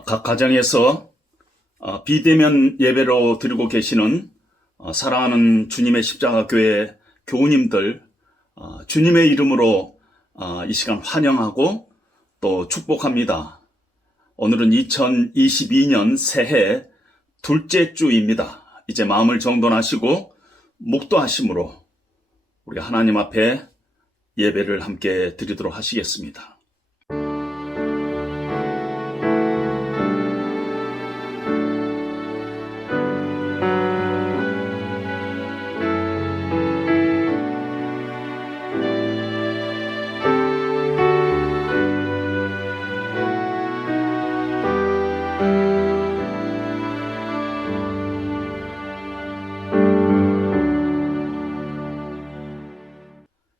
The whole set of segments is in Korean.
각 가정에서 비대면 예배로 드리고 계시는 사랑하는 주님의 십자가교회 교우님들, 주님의 이름으로 이 시간 환영하고 또 축복합니다. 오늘은 2022년 새해 둘째 주입니다. 이제 마음을 정돈하시고 묵도하심으로 우리 하나님 앞에 예배를 함께 드리도록 하시겠습니다.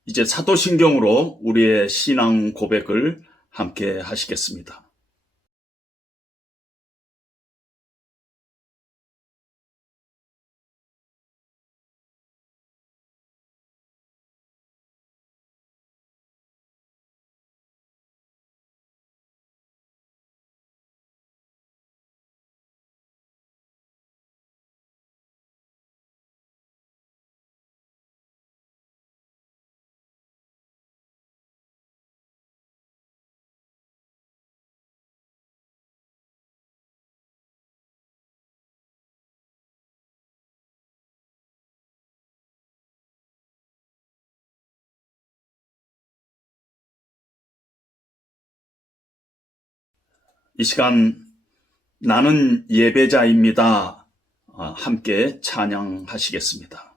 이제 사도신경으로 우리의 신앙 고백을 함께 하시겠습니다. 이 시간 나는 예배자입니다. 함께 찬양하시겠습니다.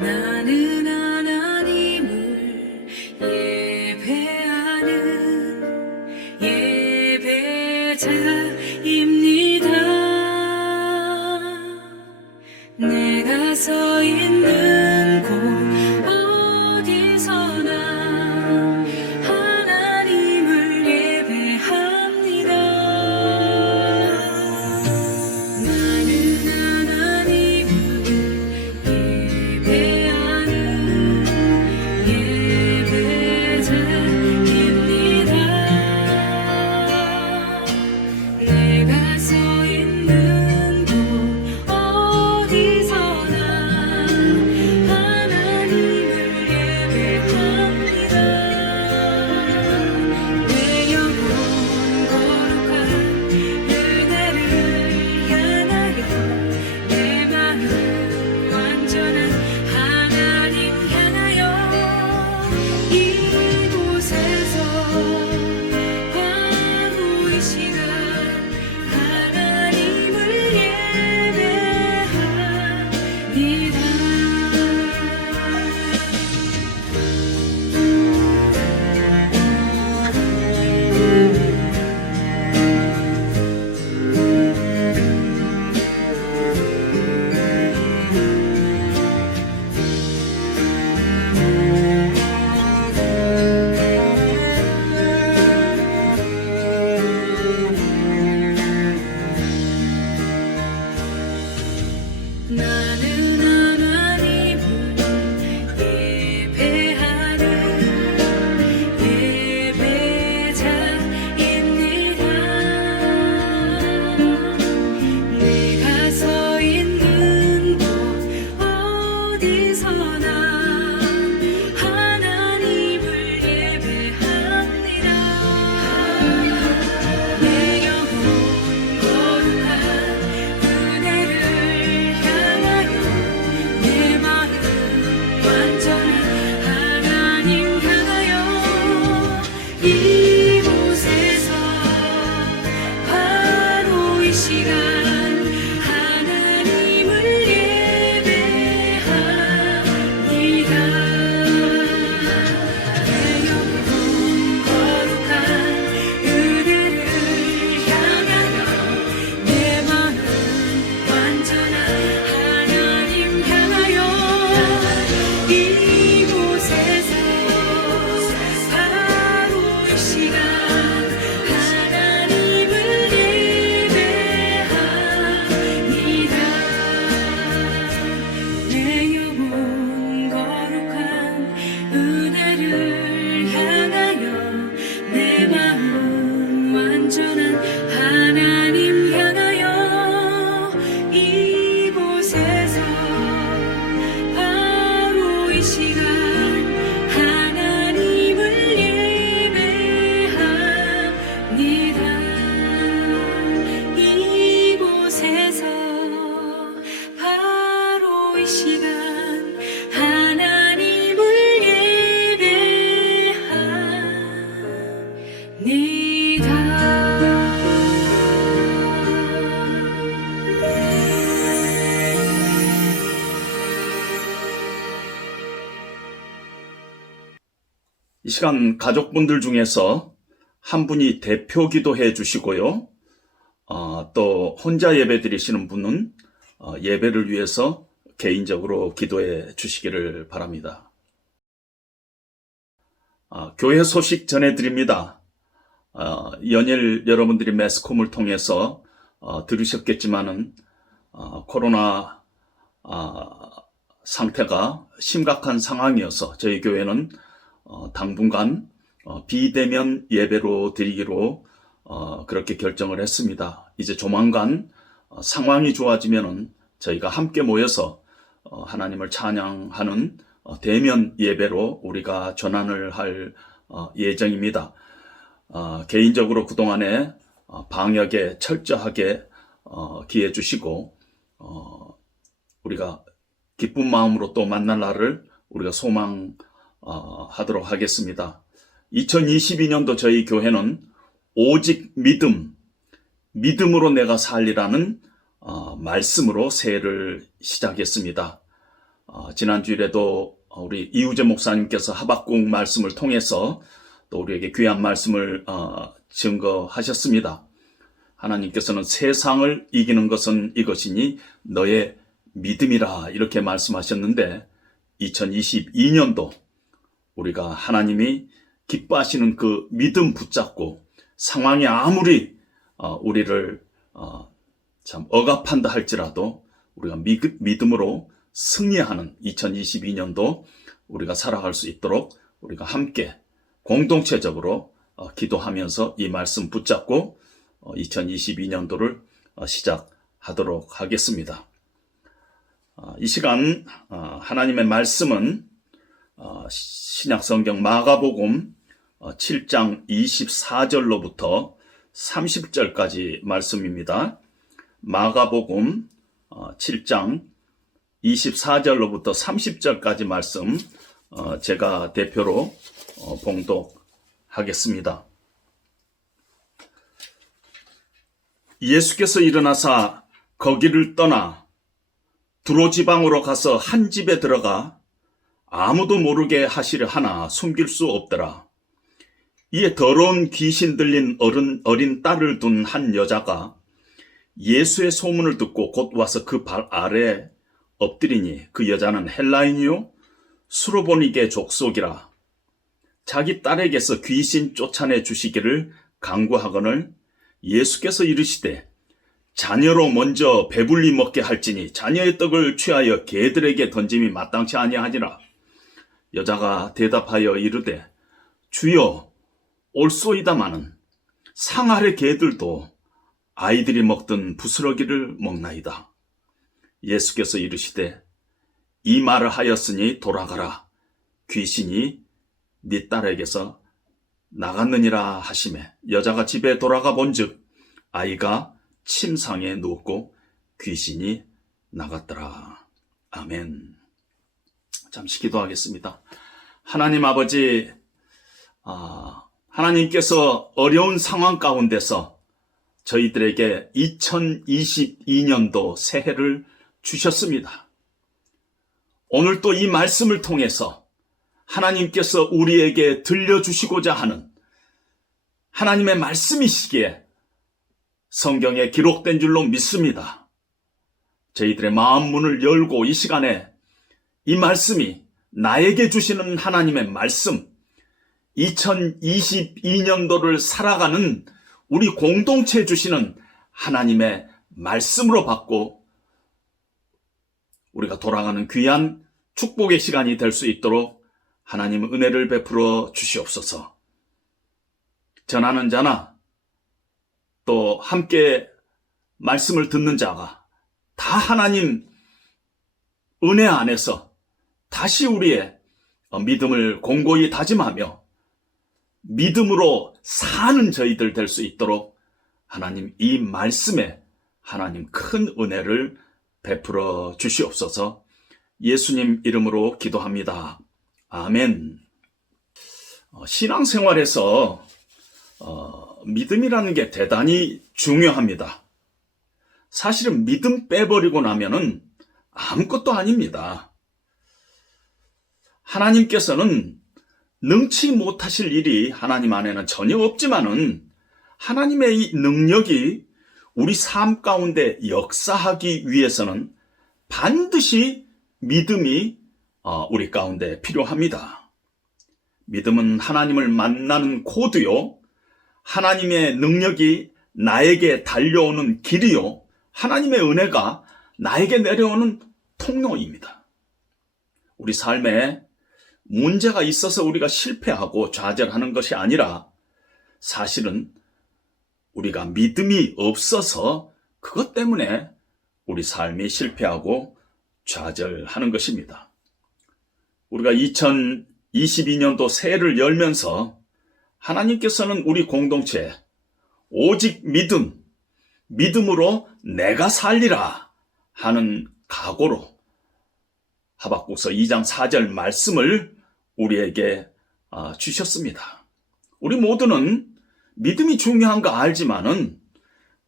나는 하나님을 예배하는 예배자입니다. 내가 서 있는 곳 어디서나 하나님을 예배합니다. 나는 하나님을 예배하는 예배자입니다. 내가 서 있는 곳 어디서나 하나님을 예배합니다. 내 영혼 거룩한 그대를 향하여 내 마음 완전한 하나님 향하여 이곳에서 바로 이 시간 하나님을 예배합니다. 나는 하나님을 예배하는 예배자입니다. 내가 서 있는 곳 어디서나 하나님을 예배합니다. 내 영혼 거룩한 그대를 향하여 내 마음 완전한 하나님 향하여 이곳에서 바로 이 시간 하나님을 예배합니다. 이 시간 가족분들 중에서 한 분이 대표 기도해 주시고요. 또 혼자 예배 드리시는 분은 예배를 위해서 개인적으로 기도해 주시기를 바랍니다. 교회 소식 전해드립니다. 연일 여러분들이 매스컴을 통해서 들으셨겠지만은 코로나 상태가 심각한 상황이어서 저희 교회는 당분간 비대면 예배로 드리기로 그렇게 결정을 했습니다. 이제 조만간 상황이 좋아지면은 저희가 함께 모여서 하나님을 찬양하는 대면 예배로 우리가 전환을 할 예정입니다. 개인적으로 그동안에 방역에 철저하게 기해 주시고 우리가 기쁜 마음으로 또 만날 날을 우리가 소망하도록 하겠습니다. 2022년도 저희 교회는 오직 믿음으로 내가 살리라는 말씀으로 새해를 시작했습니다. 지난주일에도 우리 이우재 목사님께서 하박국 말씀을 통해서 또 우리에게 귀한 말씀을 증거하셨습니다. 하나님께서는 세상을 이기는 것은 이것이니 너의 믿음이라 이렇게 말씀하셨는데 2022년도 우리가 하나님이 기뻐하시는 그 믿음 붙잡고 상황이 아무리 우리를 참 억압한다 할지라도 우리가 믿음으로 승리하는 2022년도 우리가 살아갈 수 있도록 우리가 함께 공동체적으로 기도하면서 이 말씀 붙잡고 2022년도를 시작하도록 하겠습니다. 이 시간 하나님의 말씀은 신약성경 마가복음 7장 24절로부터 30절까지 말씀입니다. 마가복음 7장 24절로부터 30절까지 말씀 제가 대표로 봉독하겠습니다. 예수께서 일어나사 거기를 떠나 두로 지방으로 가서 한 집에 들어가 아무도 모르게 하시려 하나 숨길 수 없더라. 이에 더러운 귀신 들린 어린 딸을 둔 한 여자가 예수의 소문을 듣고 곧 와서 그 발 아래 엎드리니 그 여자는 헬라인이요 수로보니게 족속이라. 자기 딸에게서 귀신 쫓아내 주시기를 간구하거늘 예수께서 이르시되 자녀로 먼저 배불리 먹게 할지니 자녀의 떡을 취하여 개들에게 던짐이 마땅치 아니하니라. 여자가 대답하여 이르되 주여 옳소이다마는 상 아래 개들도 아이들이 먹던 부스러기를 먹나이다. 예수께서 이르시되 이 말을 하였으니 돌아가라. 귀신이 네 딸에게서 나갔느니라 하시매 여자가 집에 돌아가 본즉 아이가 침상에 누웠고 귀신이 나갔더라. 아멘. 잠시 기도하겠습니다. 하나님 아버지, 하나님께서 어려운 상황 가운데서 저희들에게 2022년도 새해를 주셨습니다. 오늘 또 이 말씀을 통해서 하나님께서 우리에게 들려주시고자 하는 하나님의 말씀이시기에 성경에 기록된 줄로 믿습니다. 저희들의 마음 문을 열고 이 시간에 이 말씀이 나에게 주시는 하나님의 말씀, 2022년도를 살아가는 우리 공동체에 주시는 하나님의 말씀으로 받고 우리가 돌아가는 귀한 축복의 시간이 될 수 있도록 하나님 은혜를 베풀어 주시옵소서. 전하는 자나 또 함께 말씀을 듣는 자가 다 하나님 은혜 안에서 다시 우리의 믿음을 공고히 다짐하며 믿음으로 사는 저희들 될 수 있도록 하나님 이 말씀에 하나님 큰 은혜를 베풀어 주시옵소서. 예수님 이름으로 기도합니다. 아멘. 신앙생활에서 믿음이라는 게 대단히 중요합니다. 사실은 믿음 빼버리고 나면은 아무것도 아닙니다. 하나님께서는 능치 못하실 일이 하나님 안에는 전혀 없지만은 하나님의 이 능력이 우리 삶 가운데 역사하기 위해서는 반드시 믿음이 우리 가운데 필요합니다. 믿음은 하나님을 만나는 코드요, 하나님의 능력이 나에게 달려오는 길이요, 하나님의 은혜가 나에게 내려오는 통로입니다. 우리 삶에 문제가 있어서 우리가 실패하고 좌절하는 것이 아니라 사실은 우리가 믿음이 없어서 그것 때문에 우리 삶이 실패하고 좌절하는 것입니다. 우리가 2022년도 새해를 열면서 하나님께서는 우리 공동체에 오직 믿음으로 내가 살리라 하는 각오로 하박국서 2장 4절 말씀을 우리에게 주셨습니다. 우리 모두는 믿음이 중요한 거 알지만은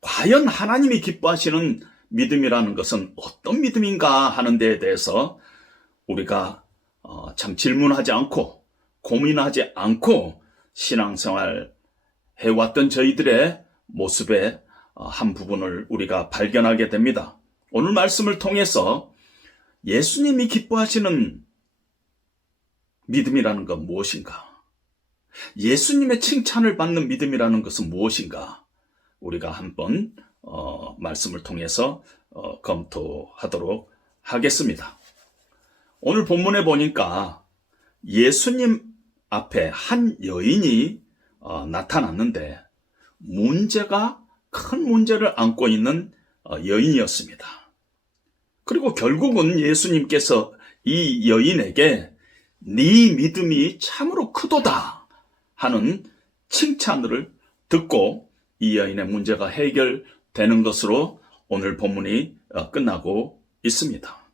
과연 하나님이 기뻐하시는 믿음이라는 것은 어떤 믿음인가 하는 데에 대해서 우리가 참 질문하지 않고 고민하지 않고 신앙생활 해왔던 저희들의 모습의 한 부분을 우리가 발견하게 됩니다. 오늘 말씀을 통해서 예수님이 기뻐하시는 믿음이라는 건 무엇인가? 예수님의 칭찬을 받는 믿음이라는 것은 무엇인가? 우리가 한번 말씀을 통해서 검토하도록 하겠습니다. 오늘 본문에 보니까 예수님 앞에 한 여인이 나타났는데 큰 문제를 안고 있는 여인이었습니다. 그리고 결국은 예수님께서 이 여인에게 네 믿음이 참으로 크도다 하는 칭찬을 듣고 이 여인의 문제가 해결되는 것으로 오늘 본문이 끝나고 있습니다.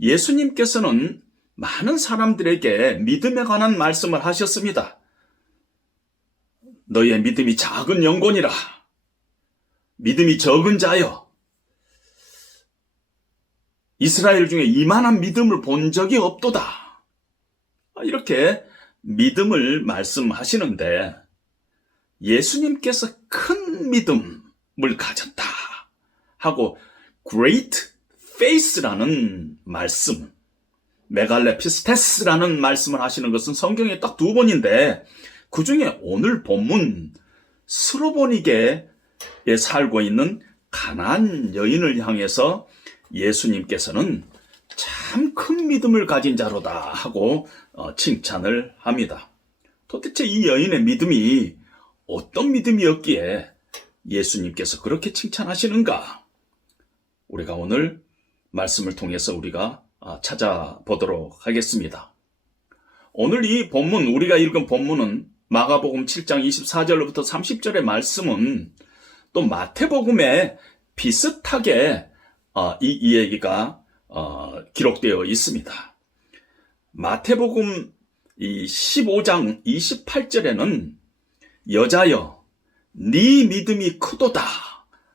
예수님께서는 많은 사람들에게 믿음에 관한 말씀을 하셨습니다. 너희의 믿음이 작은 영혼이라, 믿음이 적은 자여, 이스라엘 중에 이만한 믿음을 본 적이 없도다. 이렇게 믿음을 말씀하시는데 예수님께서 큰 믿음을 가졌다 하고 great faith라는 말씀, 메갈레피스테스라는 말씀을 하시는 것은 성경에 딱 2번인데 그 중에 오늘 본문 스로보니게에 살고 있는 가나안 여인을 향해서 예수님께서는 참 큰 믿음을 가진 자로다 하고 칭찬을 합니다. 도대체 이 여인의 믿음이 어떤 믿음이었기에 예수님께서 그렇게 칭찬하시는가? 우리가 오늘 말씀을 통해서 우리가 찾아보도록 하겠습니다. 오늘 이 본문, 우리가 읽은 본문은 마가복음 7장 24절로부터 30절의 말씀은 또 마태복음에 비슷하게 이 얘기가 기록되어 있습니다. 마태복음 15장 28절에는 여자여 네 믿음이 크도다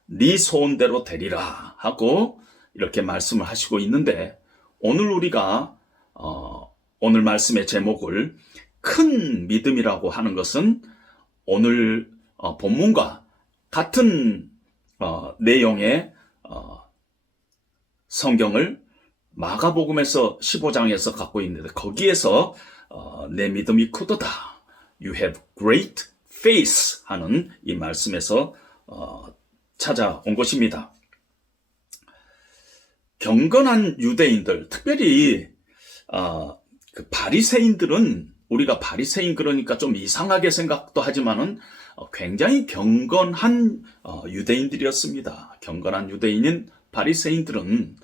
네 소원대로 되리라 하고 이렇게 말씀을 하시고 있는데 오늘 우리가 오늘 말씀의 제목을 큰 믿음이라고 하는 것은 오늘 본문과 같은 내용의 성경을 마가복음에서 15장에서 갖고 있는데 거기에서 내 믿음이 크도다 You have great faith 하는 이 말씀에서 찾아온 것입니다. 경건한 유대인들, 특별히 그 바리새인들은 우리가 바리새인 그러니까 좀 이상하게 생각도 하지만은 굉장히 경건한 유대인들이었습니다. 경건한 유대인인 바리새인들은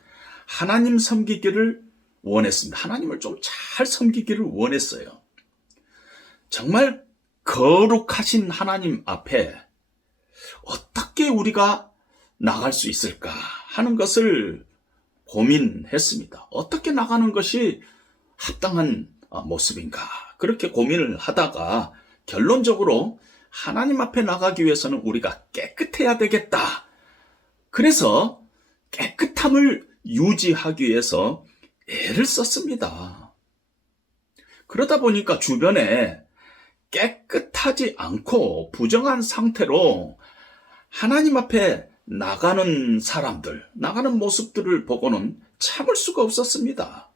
하나님 섬기기를 원했습니다. 하나님을 좀 잘 섬기기를 원했어요. 정말 거룩하신 하나님 앞에 어떻게 우리가 나갈 수 있을까 하는 것을 고민했습니다. 어떻게 나가는 것이 합당한 모습인가? 그렇게 고민을 하다가 결론적으로 하나님 앞에 나가기 위해서는 우리가 깨끗해야 되겠다. 그래서 깨끗함을 유지하기 위해서 애를 썼습니다. 그러다 보니까 주변에 깨끗하지 않고 부정한 상태로 하나님 앞에 나가는 사람들, 나가는 모습들을 보고는 참을 수가 없었습니다.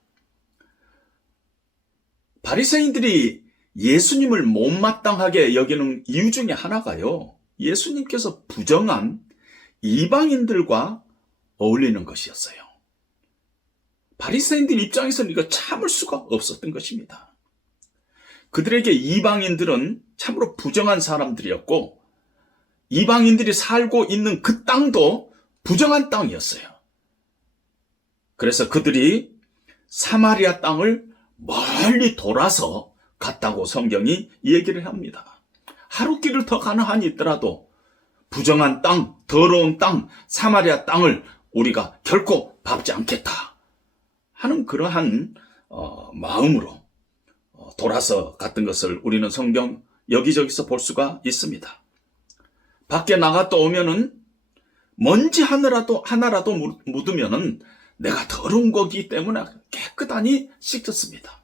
바리새인들이 예수님을 못마땅하게 여기는 이유 중에 하나가요, 예수님께서 부정한 이방인들과 어울리는 것이었어요. 바리새인들 입장에서는 이거 참을 수가 없었던 것입니다. 그들에게 이방인들은 참으로 부정한 사람들이었고, 이방인들이 살고 있는 그 땅도 부정한 땅이었어요. 그래서 그들이 사마리아 땅을 멀리 돌아서 갔다고 성경이 얘기를 합니다. 하루 길을 더 가는 한이 있더라도 부정한 땅, 더러운 땅, 사마리아 땅을 우리가 결코 밟지 않겠다 하는 그러한 마음으로 돌아서 갔던 것을 우리는 성경 여기저기서 볼 수가 있습니다. 밖에 나갔다 오면은 먼지 하나라도 묻으면은 내가 더러운 거기 때문에 깨끗하니 씻겼습니다.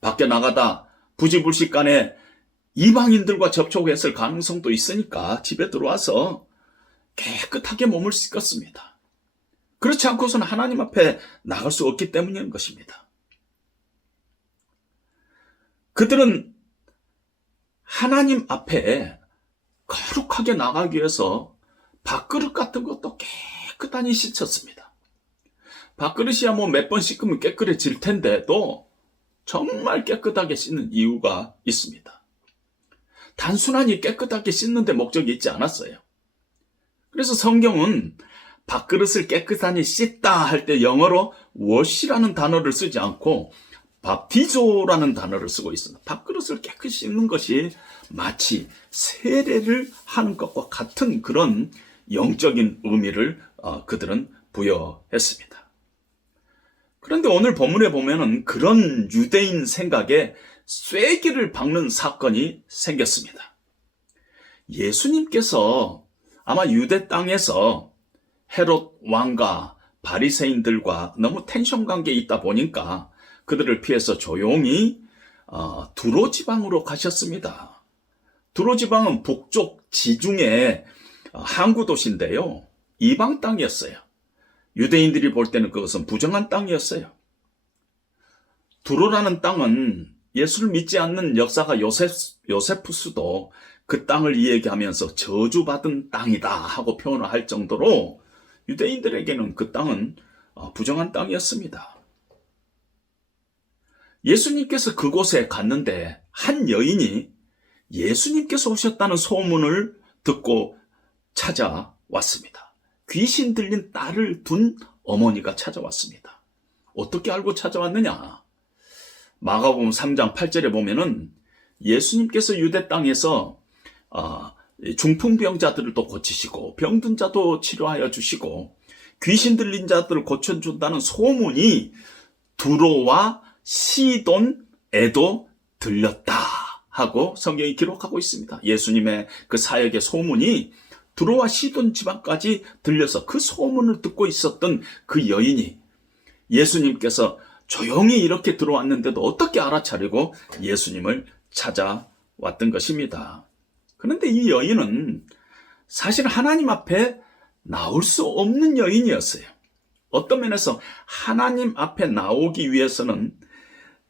밖에 나가다 부지불식간에 이방인들과 접촉했을 가능성도 있으니까 집에 들어와서 깨끗하게 몸을 씻겼습니다. 그렇지 않고서는 하나님 앞에 나갈 수 없기 때문인 것입니다. 그들은 하나님 앞에 거룩하게 나가기 위해서 밥그릇 같은 것도 깨끗하니 씻었습니다. 밥그릇이야 몇 번 씻으면 깨끗해질 텐데도 정말 깨끗하게 씻는 이유가 있습니다. 단순하니 깨끗하게 씻는 데 목적이 있지 않았어요. 그래서 성경은 밥그릇을 깨끗하니 씻다 할 때 영어로 wash라는 단어를 쓰지 않고 밥티조라는 단어를 쓰고 있습니다. 밥그릇을 깨끗이 씻는 것이 마치 세례를 하는 것과 같은 그런 영적인 의미를 그들은 부여했습니다. 그런데 오늘 본문에 보면은 그런 유대인 생각에 쐐기를 박는 사건이 생겼습니다. 예수님께서 아마 유대 땅에서 헤롯 왕과 바리새인들과 너무 텐션 관계에 있다 보니까 그들을 피해서 조용히 두로 지방으로 가셨습니다. 두로 지방은 북쪽 지중해 항구 도시인데요, 이방 땅이었어요. 유대인들이 볼 때는 그것은 부정한 땅이었어요. 두로라는 땅은 예수를 믿지 않는 역사가 요세푸스도 그 땅을 이야기하면서 저주받은 땅이다 하고 표현을 할 정도로 유대인들에게는 그 땅은 부정한 땅이었습니다. 예수님께서 그곳에 갔는데 한 여인이 예수님께서 오셨다는 소문을 듣고 찾아왔습니다. 귀신 들린 딸을 둔 어머니가 찾아왔습니다. 어떻게 알고 찾아왔느냐? 마가복음 3장 8절에 보면은 예수님께서 유대 땅에서 중풍병자들을 또 고치시고 병든 자도 치료하여 주시고 귀신 들린 자들을 고쳐준다는 소문이 두로와 시돈에도 들렸다 하고 성경이 기록하고 있습니다. 예수님의 그 사역의 소문이 두로와 시돈 지방까지 들려서 그 소문을 듣고 있었던 그 여인이 예수님께서 조용히 이렇게 들어왔는데도 어떻게 알아차리고 예수님을 찾아왔던 것입니다. 그런데 이 여인은 사실 하나님 앞에 나올 수 없는 여인이었어요. 어떤 면에서 하나님 앞에 나오기 위해서는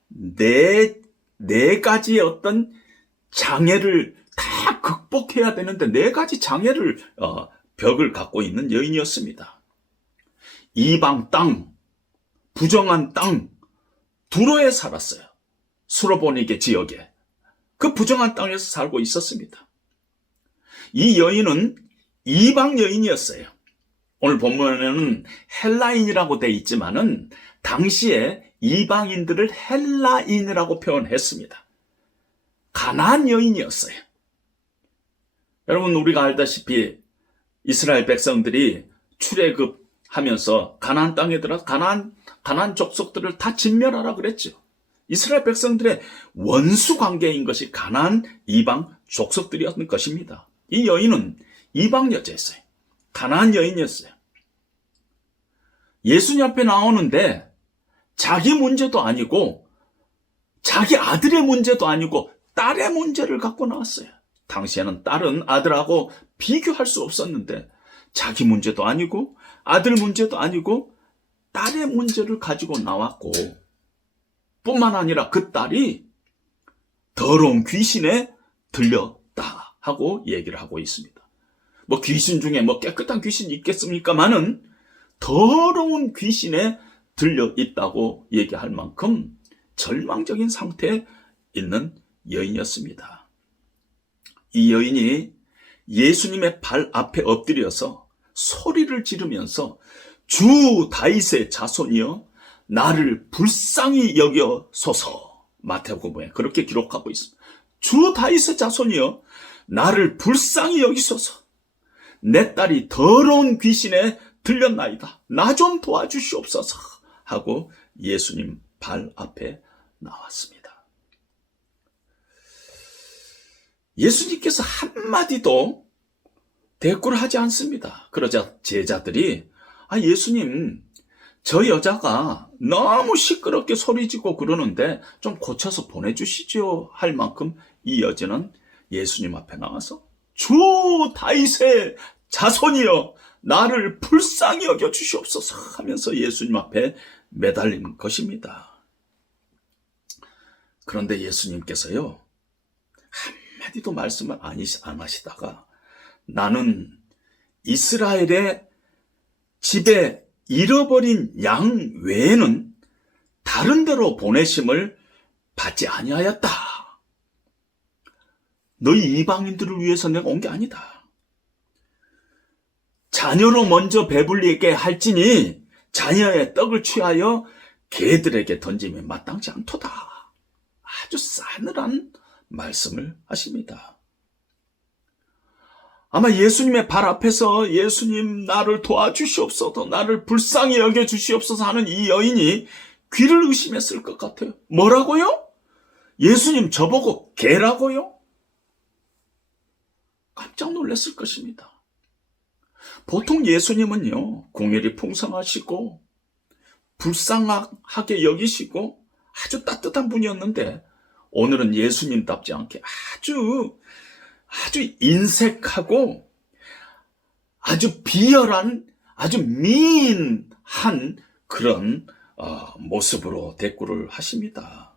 네 가지의 어떤 장애를 다 극복해야 되는데 네 가지 장애를 벽을 갖고 있는 여인이었습니다. 이방 땅, 부정한 땅, 두로에 살았어요. 수로보니게 지역에. 그 부정한 땅에서 살고 있었습니다. 이 여인은 이방 여인이었어요. 오늘 본문에는 헬라인이라고 돼 있지만은 당시에 이방인들을 헬라인이라고 표현했습니다. 가나안 여인이었어요. 여러분, 우리가 알다시피 이스라엘 백성들이 출애굽하면서 가나안 땅에 들어서 가나안 족속들을 다 진멸하라 그랬죠. 이스라엘 백성들의 원수 관계인 것이 가나안 이방 족속들이었던 것입니다. 이 여인은 이방 여자였어요. 가나안 여인이었어요. 예수님 앞에 나오는데 자기 문제도 아니고 자기 아들의 문제도 아니고 딸의 문제를 갖고 나왔어요. 당시에는 딸은 아들하고 비교할 수 없었는데 자기 문제도 아니고 아들 문제도 아니고 딸의 문제를 가지고 나왔고, 뿐만 아니라 그 딸이 더러운 귀신에 들렸다 하고 얘기를 하고 있습니다. 뭐 귀신 중에 뭐 깨끗한 귀신이 있겠습니까마는 더러운 귀신에 들려 있다고 얘기할 만큼 절망적인 상태에 있는 여인이었습니다. 이 여인이 예수님의 발 앞에 엎드려서 소리를 지르면서 주 다윗의 자손이여 나를 불쌍히 여겨소서, 마태복음에 그렇게 기록하고 있습니다. 주 다윗의 자손이여 나를 불쌍히 여기소서, 내 딸이 더러운 귀신에 들렸나이다, 나 좀 도와주시옵소서 하고 예수님 발 앞에 나왔습니다. 예수님께서 한마디도 대꾸를 하지 않습니다. 그러자 제자들이 예수님, 저 여자가 너무 시끄럽게 소리지고 그러는데 좀 고쳐서 보내주시죠 할 만큼 이 여자는 예수님 앞에 나와서 주 다윗의 자손이여 나를 불쌍히 여겨 주시옵소서 하면서 예수님 앞에 매달린 것입니다. 그런데 예수님께서요, 한마디도 말씀을 안 하시다가 나는 이스라엘의 집에 잃어버린 양 외에는 다른 데로 보내심을 받지 아니하였다. 너희 이방인들을 위해서 내가 온 게 아니다. 자녀로 먼저 배불리게 할지니 자녀의 떡을 취하여 개들에게 던짐에 마땅치 않도다. 아주 싸늘한 말씀을 하십니다. 아마 예수님의 발 앞에서 예수님 나를 도와주시옵소서, 나를 불쌍히 여겨주시옵소서 하는 이 여인이 귀를 의심했을 것 같아요. 뭐라고요? 예수님 저보고 개라고요? 깜짝 놀랐을 것입니다. 보통 예수님은요, 공혈이 풍성하시고 불쌍하게 여기시고 아주 따뜻한 분이었는데 오늘은 예수님답지 않게 아주 인색하고 아주 비열한, 아주 미인한 그런 모습으로 대꾸를 하십니다.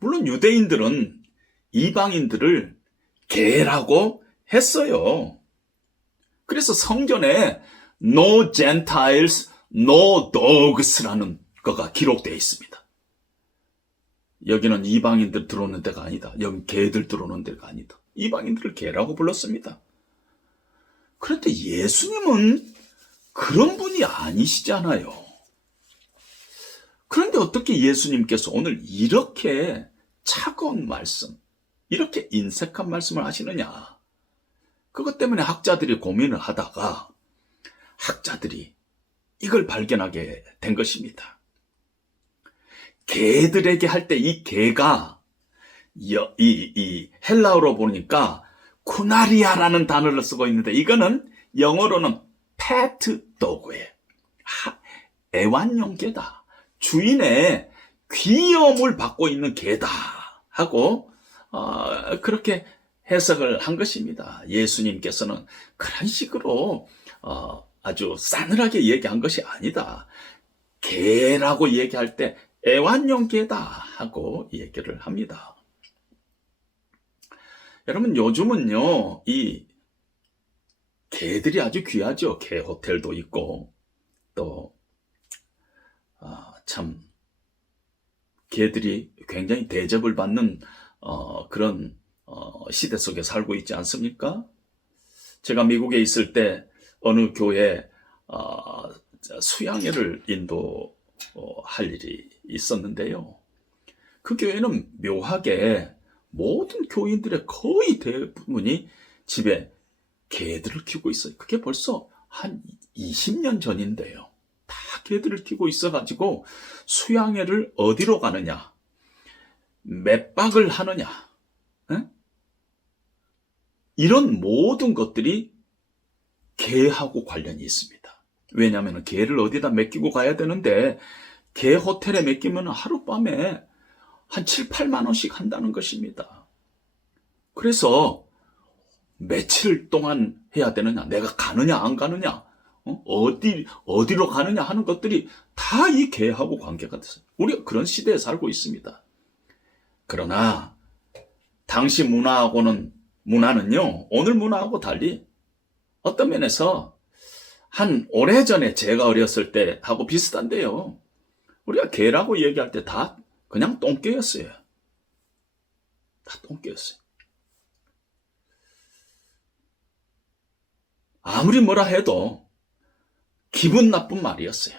물론 유대인들은 이방인들을 개라고 했어요. 그래서 성전에 No Gentiles, No Dogs라는 거가 기록되어 있습니다. 여기는 이방인들 들어오는 데가 아니다. 여기 개들 들어오는 데가 아니다. 이방인들을 개라고 불렀습니다. 그런데 예수님은 그런 분이 아니시잖아요. 그런데 어떻게 예수님께서 오늘 이렇게 차가운 말씀, 이렇게 인색한 말씀을 하시느냐? 그것 때문에 학자들이 고민을 하다가 학자들이 이걸 발견하게 된 것입니다. 개들에게 할 때 이 개가 이 헬라어로 보니까 쿠나리아라는 단어를 쓰고 있는데 이거는 영어로는 pet dog예요. 애완용 개다. 주인의 귀여움을 받고 있는 개다 하고 그렇게 해석을 한 것입니다. 예수님께서는 그런 식으로 아주 싸늘하게 얘기한 것이 아니다. 개라고 얘기할 때 애완용 개다 하고 얘기를 합니다. 여러분, 요즘은요, 이 개들이 아주 귀하죠. 개 호텔도 있고, 또, 참, 개들이 굉장히 대접을 받는, 그런, 시대 속에 살고 있지 않습니까? 제가 미국에 있을 때 어느 교회에, 수양회를 인도할 일이 있었는데요. 그 교회는 묘하게 모든 교인들의 거의 대부분이 집에 개들을 키우고 있어요. 그게 벌써 한 20년 전인데요. 다 개들을 키우고 있어가지고 수양회를 어디로 가느냐, 몇 박을 하느냐, 이런 모든 것들이 개하고 관련이 있습니다. 왜냐하면 개를 어디다 맡기고 가야 되는데 개 호텔에 맡기면 하룻밤에 한 7, 8만 원씩 한다는 것입니다. 그래서 며칠 동안 해야 되느냐, 내가 가느냐 안 가느냐, 어디로 가느냐 하는 것들이 다 이 개하고 관계가 됐어요. 우리가 그런 시대에 살고 있습니다. 그러나 당시 문화는요, 오늘 문화하고 달리 어떤 면에서 한 오래전에 제가 어렸을 때 하고 비슷한데요. 우리가 개라고 얘기할 때 다 그냥 똥개였어요. 다 똥개였어요. 아무리 뭐라 해도 기분 나쁜 말이었어요.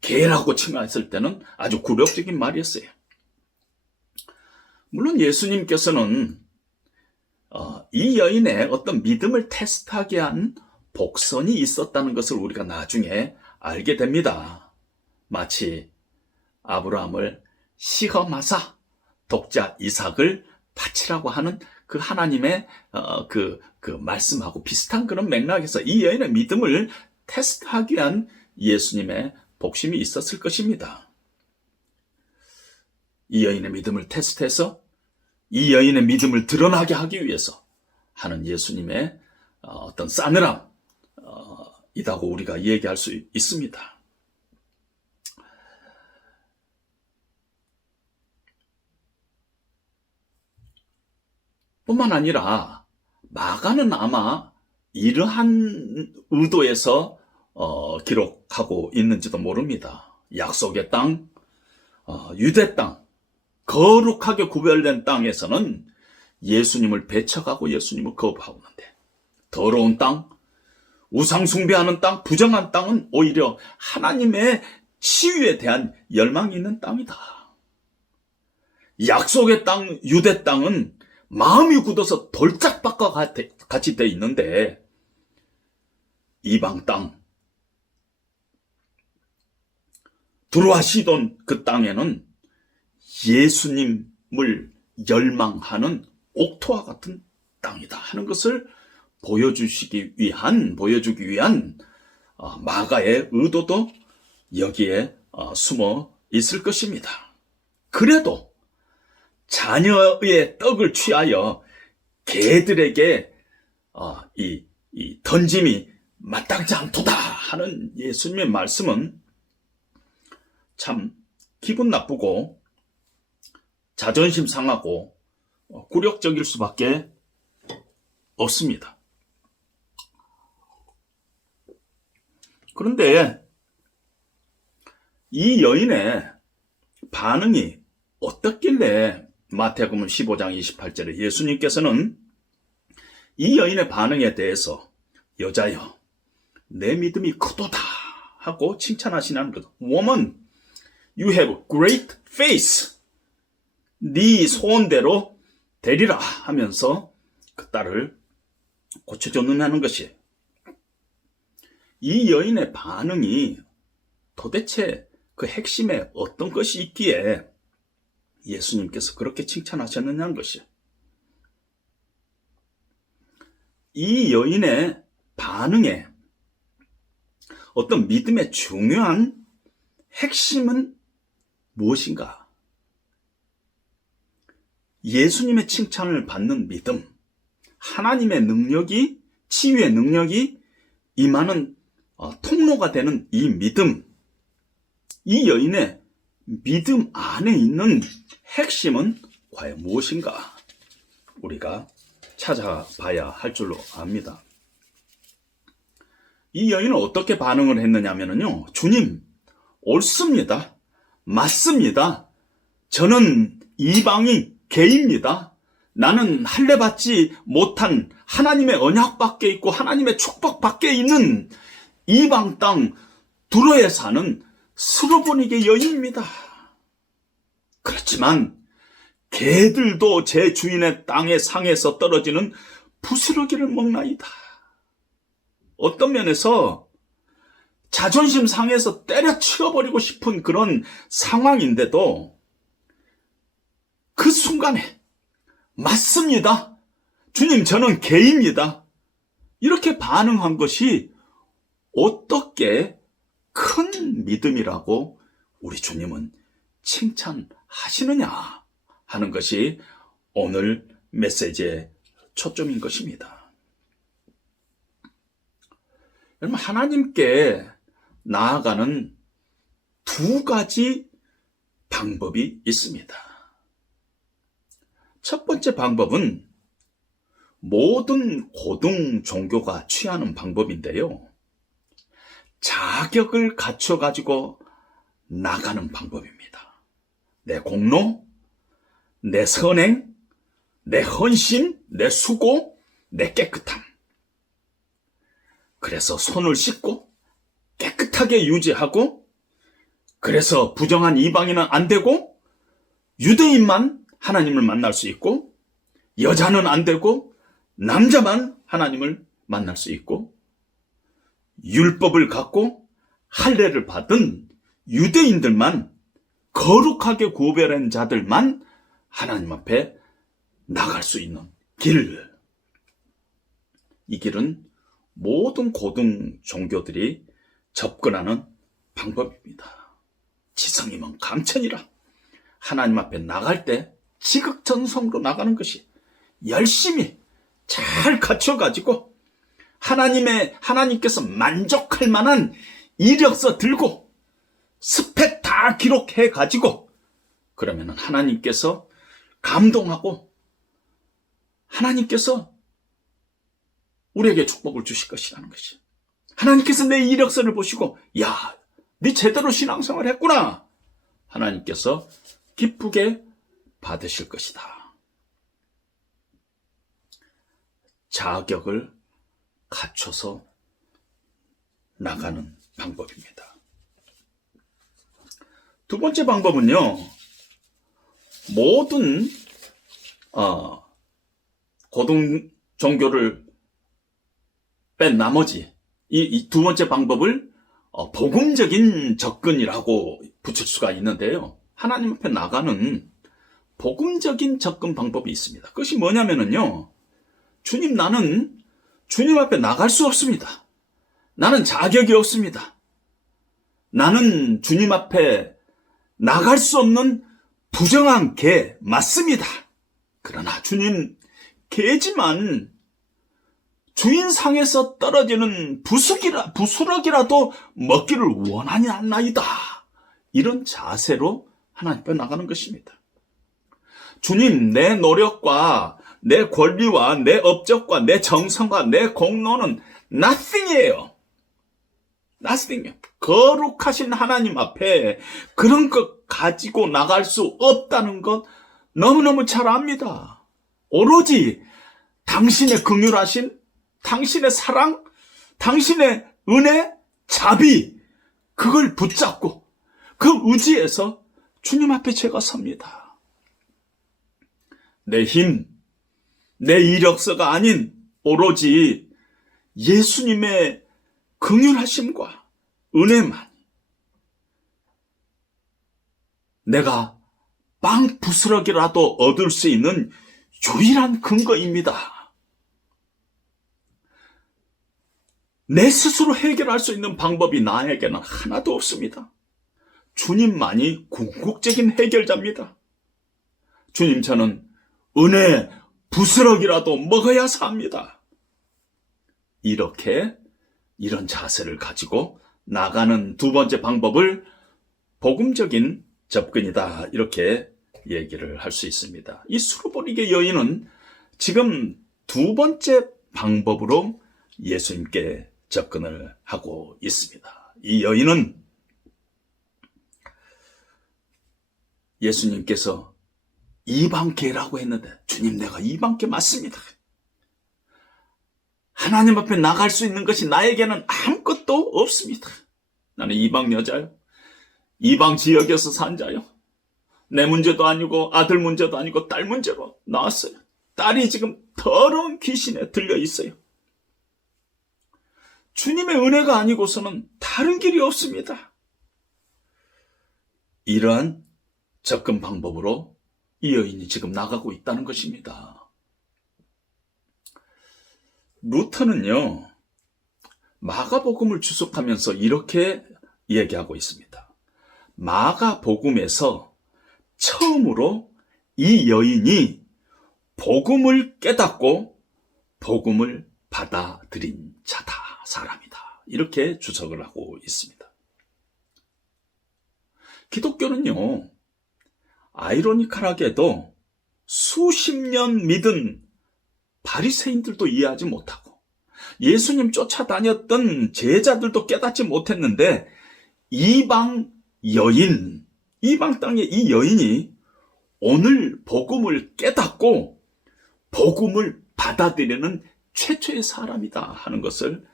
개라고 칭했을 때는 아주 굴욕적인 말이었어요. 물론 예수님께서는 이 여인의 어떤 믿음을 테스트하게 한 복선이 있었다는 것을 우리가 나중에 알게 됩니다. 마치 아브라함을 시험하사 독자 이삭을 바치라고 하는 그 하나님의 그 말씀하고 비슷한 그런 맥락에서 이 여인의 믿음을 테스트하기 위한 예수님의 복심이 있었을 것입니다. 이 여인의 믿음을 테스트해서 이 여인의 믿음을 드러나게 하기 위해서 하는 예수님의 어떤 싸늘함 이라고 우리가 얘기할 수 있습니다. 뿐만 아니라 마가는 아마 이러한 의도에서 기록하고 있는지도 모릅니다. 약속의 땅, 유대 땅, 거룩하게 구별된 땅에서는 예수님을 배척하고 예수님을 거부하는데, 더러운 땅, 우상 숭배하는 땅, 부정한 땅은 오히려 하나님의 치유에 대한 열망이 있는 땅이다. 약속의 땅, 유대 땅은 마음이 굳어서 돌짝밭과 같이 돼 있는데, 이방 땅, 두로와 시돈 그 땅에는 예수님을 열망하는 옥토와 같은 땅이다 하는 것을 보여주기 위한 마가의 의도도 여기에 숨어 있을 것입니다. 그래도 자녀의 떡을 취하여 개들에게 이 던짐이 마땅치 않도다 하는 예수님의 말씀은 참 기분 나쁘고 자존심 상하고 굴욕적일 수밖에 없습니다. 그런데 이 여인의 반응이 어떻길래 마태복음 15장 28절에 예수님께서는 이 여인의 반응에 대해서 여자여 내 믿음이 크도다 하고 칭찬하시는 것. Woman, you have great faith. 네 소원대로 되리라 하면서 그 딸을 고쳐줬느냐는 것이, 이 여인의 반응이 도대체 그 핵심에 어떤 것이 있기에 예수님께서 그렇게 칭찬하셨느냐는 것이, 이 여인의 반응에 어떤 믿음의 중요한 핵심은 무엇인가? 예수님의 칭찬을 받는 믿음, 하나님의 능력이, 치유의 능력이 임하는 통로가 되는 이 믿음, 이 여인의 믿음 안에 있는 핵심은 과연 무엇인가? 우리가 찾아봐야 할 줄로 압니다. 이 여인은 어떻게 반응을 했느냐면요, 주님, 옳습니다. 맞습니다. 저는 이방인 개입니다. 나는 할례받지 못한 하나님의 언약 밖에 있고 하나님의 축복 밖에 있는 이방 땅 두로에 사는 스로보니게 여인입니다. 그렇지만 개들도 제 주인의 땅의 상에서 떨어지는 부스러기를 먹나이다. 어떤 면에서 자존심 상해서 때려치워버리고 싶은 그런 상황인데도 그 순간에 맞습니다. 주님, 저는 개입니다. 이렇게 반응한 것이 어떻게 큰 믿음이라고 우리 주님은 칭찬하시느냐 하는 것이 오늘 메시지의 초점인 것입니다. 여러분, 하나님께 나아가는 두 가지 방법이 있습니다. 첫 번째 방법은 모든 고등 종교가 취하는 방법인데요. 자격을 갖춰가지고 나가는 방법입니다. 내 공로, 내 선행, 내 헌신, 내 수고, 내 깨끗함. 그래서 손을 씻고 깨끗하게 유지하고, 그래서 부정한 이방인은 안 되고 유대인만 하나님을 만날 수 있고, 여자는 안 되고 남자만 하나님을 만날 수 있고, 율법을 갖고 할례를 받은 유대인들만, 거룩하게 구별한 자들만 하나님 앞에 나갈 수 있는 길. 이 길은 모든 고등 종교들이 접근하는 방법입니다. 지성이면 감천이라. 하나님 앞에 나갈 때 지극정성으로 나가는 것이, 열심히 잘 갖춰가지고 하나님께서 만족할 만한 이력서 들고 스펙 다 기록해가지고, 그러면 하나님께서 감동하고 하나님께서 우리에게 축복을 주실 것이라는 것이, 하나님께서 내 이력서를 보시고, 야, 네 제대로 신앙생활 했구나, 하나님께서 기쁘게 받으실 것이다. 자격을 갖춰서 나가는 방법입니다. 두 번째 방법은요, 모든 고등 종교를 뺀 나머지 이 두 번째 방법을 복음적인 접근이라고 붙일 수가 있는데요. 하나님 앞에 나가는 복음적인 접근 방법이 있습니다. 그것이 뭐냐면요, 주님, 나는 주님 앞에 나갈 수 없습니다. 나는 자격이 없습니다. 나는 주님 앞에 나갈 수 없는 부정한 개 맞습니다. 그러나 주님, 개지만 주인상에서 떨어지는 부스러기라도 먹기를 원하지 않나이다. 이런 자세로 하나님 앞에 나가는 것입니다. 주님, 내 노력과 내 권리와 내 업적과 내 정성과 내 공로는 nothing이에요. nothing이에요. 거룩하신 하나님 앞에 그런 것 가지고 나갈 수 없다는 것 너무너무 잘 압니다. 오로지 당신의 긍휼하신, 당신의 사랑, 당신의 은혜, 자비, 그걸 붙잡고 그 의지에서 주님 앞에 제가 섭니다. 내 힘, 내 이력서가 아닌 오로지 예수님의 긍휼하심과 은혜만, 내가 빵 부스러기라도 얻을 수 있는 유일한 근거입니다. 내 스스로 해결할 수 있는 방법이 나에게는 하나도 없습니다. 주님만이 궁극적인 해결자입니다. 주님, 저는 은혜 부스러기라도 먹어야 삽니다. 이런 자세를 가지고 나가는 두 번째 방법을 복음적인 접근이다, 이렇게 얘기를 할 수 있습니다. 이 수르보니게 여인은 지금 두 번째 방법으로 예수님께 접근을 하고 있습니다. 이 여인은 예수님께서 이방계라고 했는데, 주님, 내가 이방계 맞습니다. 하나님 앞에 나갈 수 있는 것이 나에게는 아무것도 없습니다. 나는 이방 여자요, 이방 지역에서 산 자요, 내 문제도 아니고 아들 문제도 아니고 딸 문제로 나왔어요. 딸이 지금 더러운 귀신에 들려 있어요. 주님의 은혜가 아니고서는 다른 길이 없습니다. 이러한 접근 방법으로 이 여인이 지금 나가고 있다는 것입니다. 루터는요, 마가복음을 주석하면서 이렇게 얘기하고 있습니다. 마가복음에서 처음으로 이 여인이 복음을 깨닫고 복음을 받아들인 자다, 사람이다. 이렇게 주석을 하고 있습니다. 기독교는요, 아이러니컬하게도 수십 년 믿은 바리새인들도 이해하지 못하고 예수님 쫓아다녔던 제자들도 깨닫지 못했는데 이방 땅의 이 여인이 오늘 복음을 깨닫고 복음을 받아들이는 최초의 사람이다 하는 것을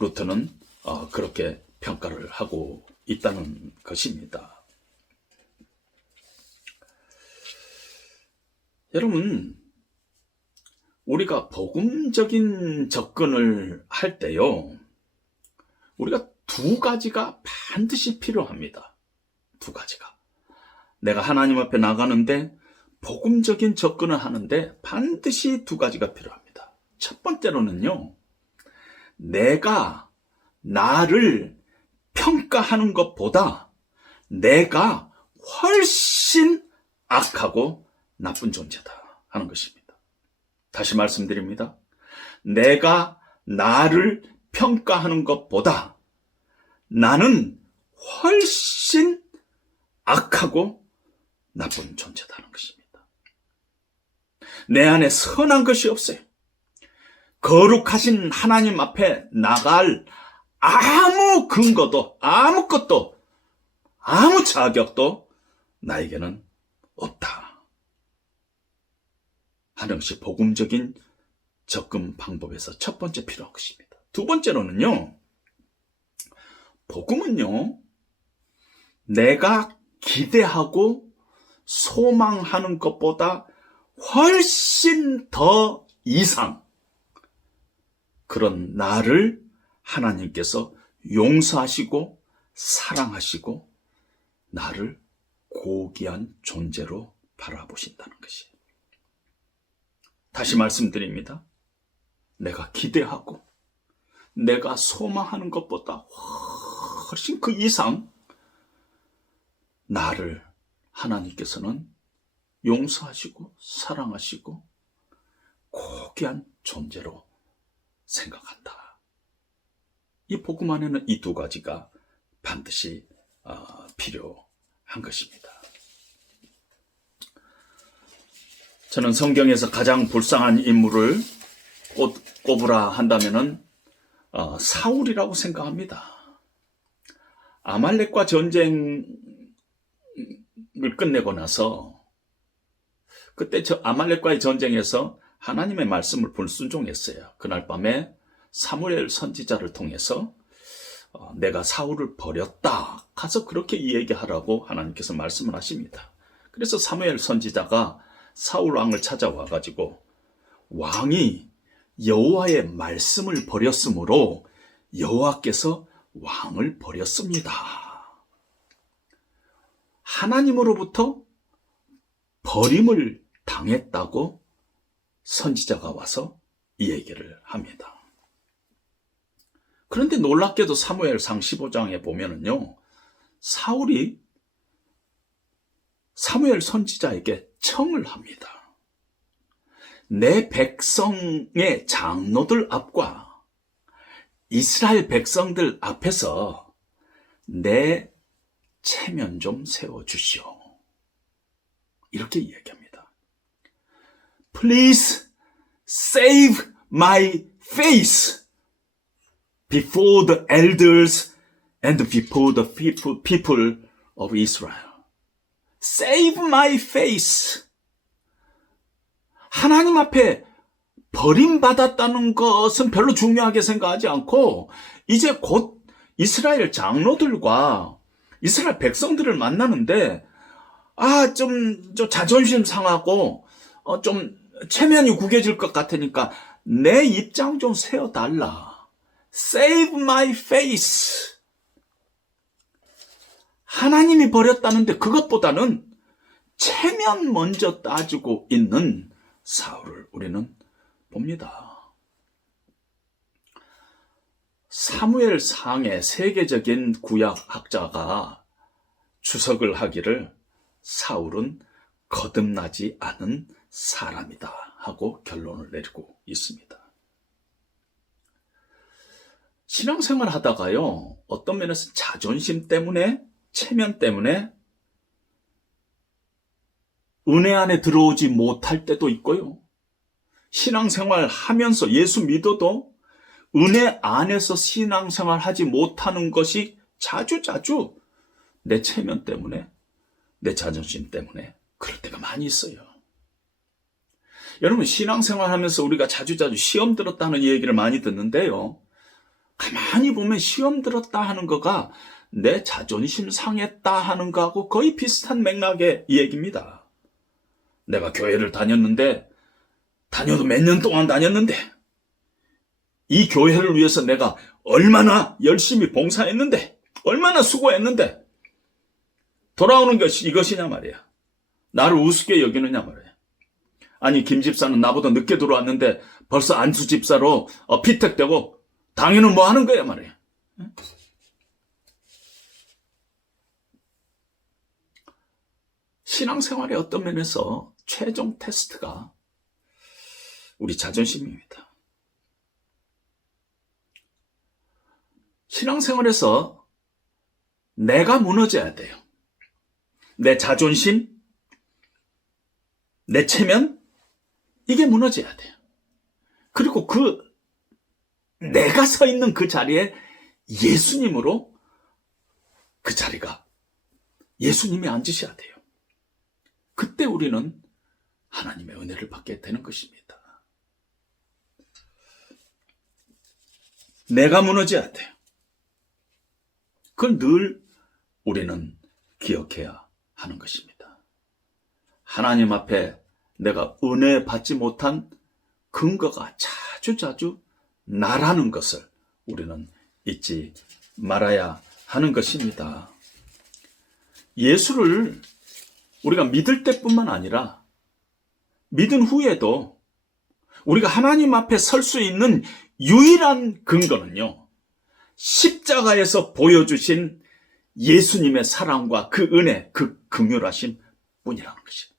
루터는 그렇게 평가를 하고 있다는 것입니다. 여러분, 우리가 복음적인 접근을 할 때요, 우리가 두 가지가 반드시 필요합니다. 두 가지가. 내가 하나님 앞에 나가는데 복음적인 접근을 하는데 반드시 두 가지가 필요합니다. 첫 번째로는요, 내가 나를 평가하는 것보다 내가 훨씬 악하고 나쁜 존재다 하는 것입니다. 다시 말씀드립니다. 내가 나를 평가하는 것보다 나는 훨씬 악하고 나쁜 존재다는 것입니다. 내 안에 선한 것이 없어요. 거룩하신 하나님 앞에 나갈 아무 근거도, 아무것도, 아무 자격도 나에게는 없다 하는 것이 복음적인 접근 방법에서 첫 번째 필요한 것입니다. 두 번째로는요, 복음은요, 내가 기대하고 소망하는 것보다 훨씬 더 이상 그런 나를 하나님께서 용서하시고 사랑하시고 나를 고귀한 존재로 바라보신다는 것이에요. 다시 말씀드립니다. 내가 기대하고 내가 소망하는 것보다 훨씬 그 이상 나를 하나님께서는 용서하시고 사랑하시고 고귀한 존재로 생각한다. 이 복음 안에는 이 두 가지가 반드시 필요한 것입니다. 저는 성경에서 가장 불쌍한 인물을 꼽으라 한다면은 사울이라고 생각합니다. 아말렉과 전쟁을 끝내고 나서 그때 아말렉과의 전쟁에서 하나님의 말씀을 불순종했어요. 그날 밤에 사무엘 선지자를 통해서 내가 사울을 버렸다. 가서 그렇게 이야기하라고 하나님께서 말씀을 하십니다. 그래서 사무엘 선지자가 사울 왕을 찾아와 가지고 왕이 여호와의 말씀을 버렸으므로 여호와께서 왕을 버렸습니다. 하나님으로부터 버림을 당했다고 선지자가 와서 이 얘기를 합니다. 그런데 놀랍게도 사무엘상 15장에 보면은요, 사울이 사무엘 선지자에게 청을 합니다. 내 백성의 장로들 앞과 이스라엘 백성들 앞에서 내 체면 좀 세워주시오. 이렇게 이야기합니다. Please save my face before the elders and before the people of Israel. Save my face. 하나님 앞에 버림받았다는 것은 별로 중요하게 생각하지 않고 이제 곧 이스라엘 장로들과 이스라엘 백성들을 만나는데 좀 자존심 상하고 좀 체면이 구겨질 것 같으니까 내 입장 좀 세워달라. Save my face. 하나님이 버렸다는데 그것보다는 체면 먼저 따지고 있는 사울을 우리는 봅니다. 사무엘상의 세계적인 구약학자가 주석을 하기를 사울은 거듭나지 않은 사람이다 하고 결론을 내리고 있습니다. 신앙생활 하다가요, 어떤 면에서 자존심 때문에, 체면 때문에 은혜 안에 들어오지 못할 때도 있고요. 신앙생활 하면서 예수 믿어도 은혜 안에서 신앙생활 하지 못하는 것이 자주 내 체면 때문에, 내 자존심 때문에 그럴 때가 많이 있어요. 여러분, 신앙생활 하면서 우리가 자주 시험 들었다는 얘기를 많이 듣는데요. 가만히 보면 시험 들었다 하는 거가 내 자존심 상했다 하는 거하고 거의 비슷한 맥락의 얘기입니다. 내가 교회를 다녀도 몇 년 동안 다녔는데, 이 교회를 위해서 내가 얼마나 열심히 봉사했는데, 얼마나 수고했는데, 돌아오는 것이 이것이냐 말이야. 나를 우습게 여기느냐 말이야. 아니, 김 집사는 나보다 늦게 들어왔는데 벌써 안수 집사로 피택되고 당연은 뭐 하는 거야 말이야. 신앙생활의 어떤 면에서 최종 테스트가 우리 자존심입니다. 신앙생활에서 내가 무너져야 돼요. 내 자존심, 내 체면, 이게 무너져야 돼요. 그리고 내가 서 있는 그 자리에 예수님으로 그 자리가 예수님이 앉으셔야 돼요. 그때 우리는 하나님의 은혜를 받게 되는 것입니다. 내가 무너져야 돼요. 그걸 늘 우리는 기억해야 하는 것입니다. 하나님 앞에 내가 은혜 받지 못한 근거가 자주 나라는 것을 우리는 잊지 말아야 하는 것입니다. 예수를 우리가 믿을 때뿐만 아니라 믿은 후에도 우리가 하나님 앞에 설 수 있는 유일한 근거는요, 십자가에서 보여주신 예수님의 사랑과 그 은혜, 그 긍휼하심 뿐이라는 것입니다.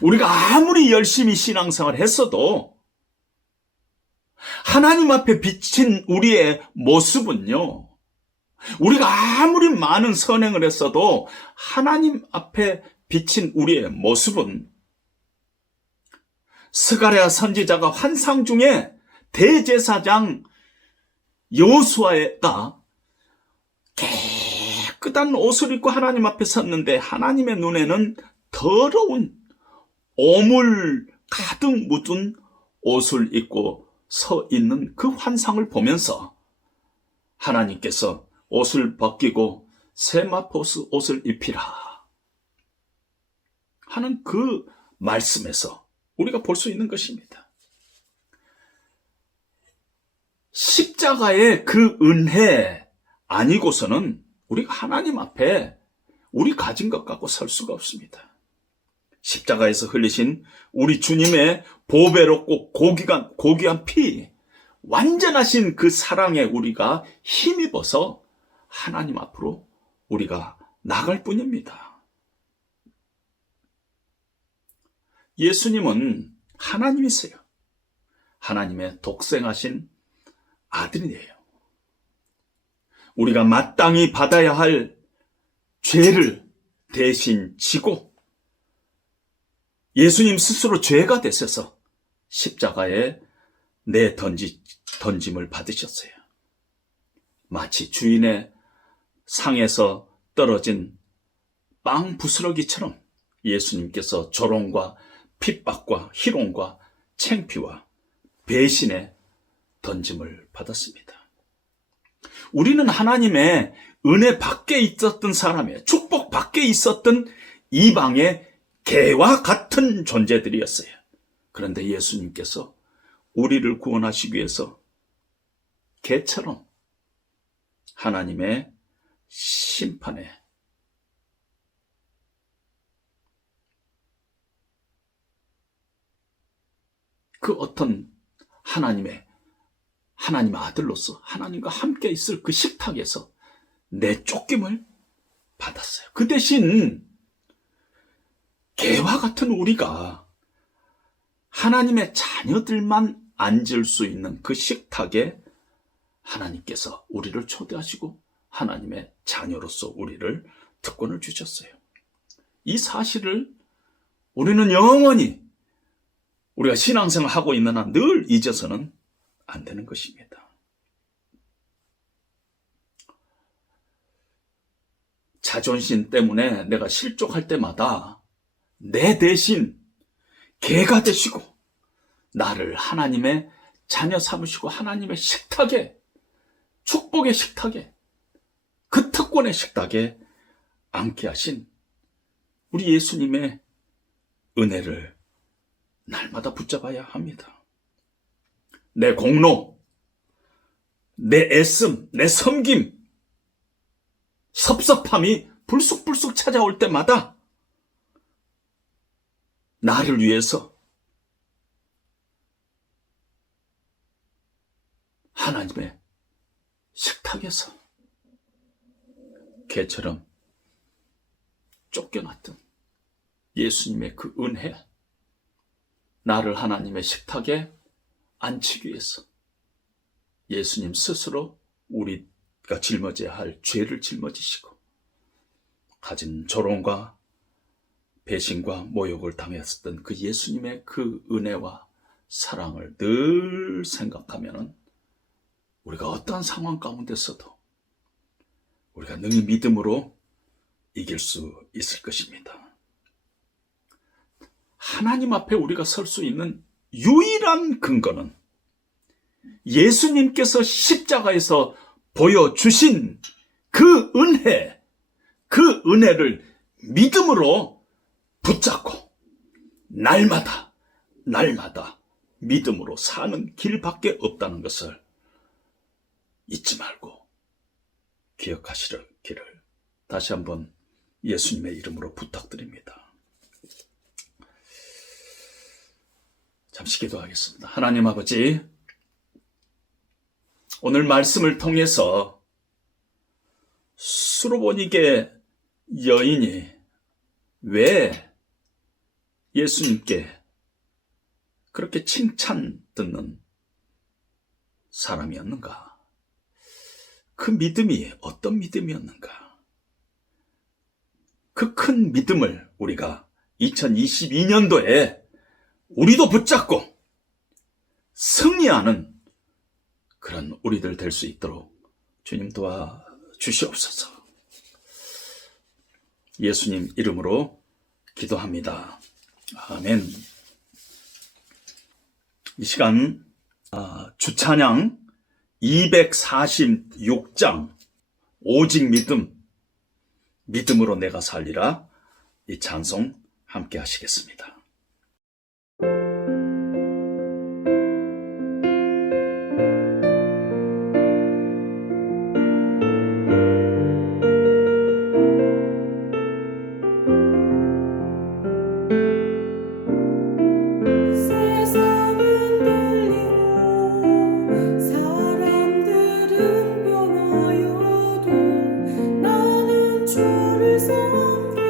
우리가 아무리 열심히 신앙생활을 했어도 하나님 앞에 비친 우리의 모습은요, 우리가 아무리 많은 선행을 했어도 하나님 앞에 비친 우리의 모습은 스가랴 선지자가 환상 중에 대제사장 여호수아가 깨끗한 옷을 입고 하나님 앞에 섰는데 하나님의 눈에는 더러운 오물 가득 묻은 옷을 입고 서 있는 그 환상을 보면서 하나님께서 옷을 벗기고 세마포스 옷을 입히라 하는 그 말씀에서 우리가 볼 수 있는 것입니다. 십자가의 그 은혜 아니고서는 우리가 하나님 앞에 우리 가진 것 갖고 설 수가 없습니다. 십자가에서 흘리신 우리 주님의 보배롭고 고귀한 피, 완전하신 그 사랑에 우리가 힘입어서 하나님 앞으로 우리가 나갈 뿐입니다. 예수님은 하나님이세요. 하나님의 독생하신 아들이에요. 우리가 마땅히 받아야 할 죄를 대신 지고 예수님 스스로 죄가 되셔서 십자가에 던짐을 받으셨어요. 마치 주인의 상에서 떨어진 빵 부스러기처럼 예수님께서 조롱과 핍박과 희롱과 창피와 배신의 던짐을 받았습니다. 우리는 하나님의 은혜 밖에 있었던 사람이에요. 축복 밖에 있었던 이방의 개와 같은 존재들이었어요. 그런데 예수님께서 우리를 구원하시기 위해서 개처럼 하나님의 심판에 그 어떤 하나님의 아들로서 하나님과 함께 있을 그 식탁에서 내쫓김을 받았어요. 그 대신 개와 같은 우리가 하나님의 자녀들만 앉을 수 있는 그 식탁에 하나님께서 우리를 초대하시고 하나님의 자녀로서 우리를 특권을 주셨어요. 이 사실을 우리는 영원히 우리가 신앙생활 하고 있는 한 늘 잊어서는 안 되는 것입니다. 자존심 때문에 내가 실족할 때마다 내 대신 개가 되시고 나를 하나님의 자녀 삼으시고 하나님의 식탁에, 축복의 식탁에, 그 특권의 식탁에 앉게 하신 우리 예수님의 은혜를 날마다 붙잡아야 합니다. 내 공로, 내 애씀, 내 섬김, 섭섭함이 불쑥불쑥 찾아올 때마다 나를 위해서 하나님의 식탁에서 개처럼 쫓겨났던 예수님의 그 은혜, 나를 하나님의 식탁에 앉히기 위해서 예수님 스스로 우리가 짊어져야 할 죄를 짊어지시고 가진 조롱과 배신과 모욕을 당했었던 그 예수님의 그 은혜와 사랑을 늘 생각하면 우리가 어떠한 상황 가운데서도 우리가 능히 믿음으로 이길 수 있을 것입니다. 하나님 앞에 우리가 설 수 있는 유일한 근거는 예수님께서 십자가에서 보여주신 그 은혜, 그 은혜를 믿음으로 붙잡고 날마다 믿음으로 사는 길밖에 없다는 것을 잊지 말고 기억하시기를 다시 한번 예수님의 이름으로 부탁드립니다. 잠시 기도하겠습니다. 하나님 아버지, 오늘 말씀을 통해서 수로보니게 여인이 왜 예수님께 그렇게 칭찬 듣는 사람이었는가? 그 믿음이 어떤 믿음이었는가? 그 큰 믿음을 우리가 2022년도에 우리도 붙잡고 승리하는 그런 우리들 될 수 있도록 주님 도와주시옵소서. 예수님 이름으로 기도합니다. 아멘. 이 시간 주찬양 246장 오직 믿음으로 내가 살리라, 이 찬송 함께 하시겠습니다. 주를 섬기리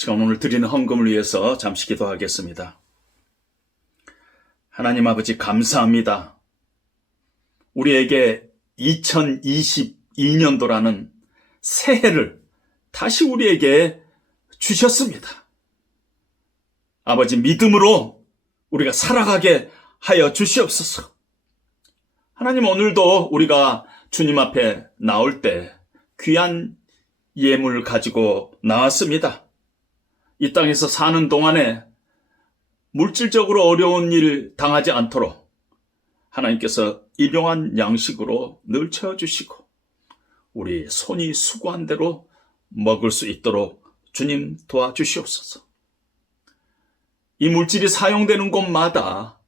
시간 오늘 드리는 헌금을 위해서 잠시 기도하겠습니다. 하나님 아버지 감사합니다. 우리에게 2022년도라는 새해를 다시 우리에게 주셨습니다. 아버지 믿음으로 우리가 살아가게 하여 주시옵소서. 하나님 오늘도 우리가 주님 앞에 나올 때 귀한 예물을 가지고 나왔습니다. 이 땅에서 사는 동안에 물질적으로 어려운 일 당하지 않도록 하나님께서 일용한 양식으로 늘 채워주시고 우리 손이 수고한 대로 먹을 수 있도록 주님 도와주시옵소서. 이 물질이 사용되는 곳마다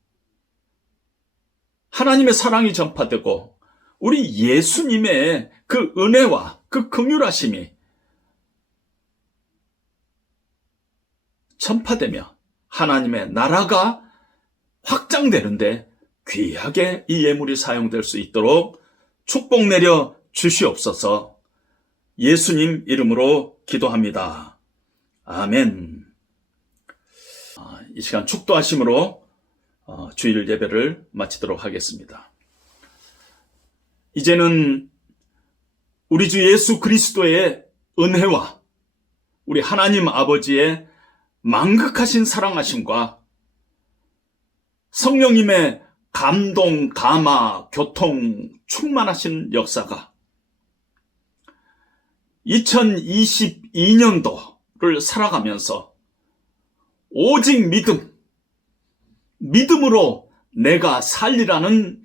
하나님의 사랑이 전파되고 우리 예수님의 그 은혜와 그 긍휼하심이 전파되며 하나님의 나라가 확장되는데 귀하게 이 예물이 사용될 수 있도록 축복 내려 주시옵소서. 예수님 이름으로 기도합니다. 아멘. 이 시간 축도하심으로 주일 예배를 마치도록 하겠습니다. 이제는 우리 주 예수 그리스도의 은혜와 우리 하나님 아버지의 만극하신 사랑하심과 성령님의 감동, 감화, 교통, 충만하신 역사가 2022년도를 살아가면서 오직 믿음으로 내가 살리라는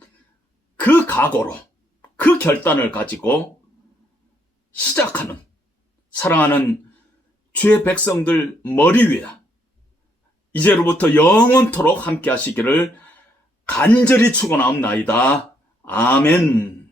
그 각오로, 그 결단을 가지고 시작하는 사랑하는 주의 백성들 머리 위에 이제로부터 영원토록 함께 하시기를 간절히 축원하옵나이다. 아멘.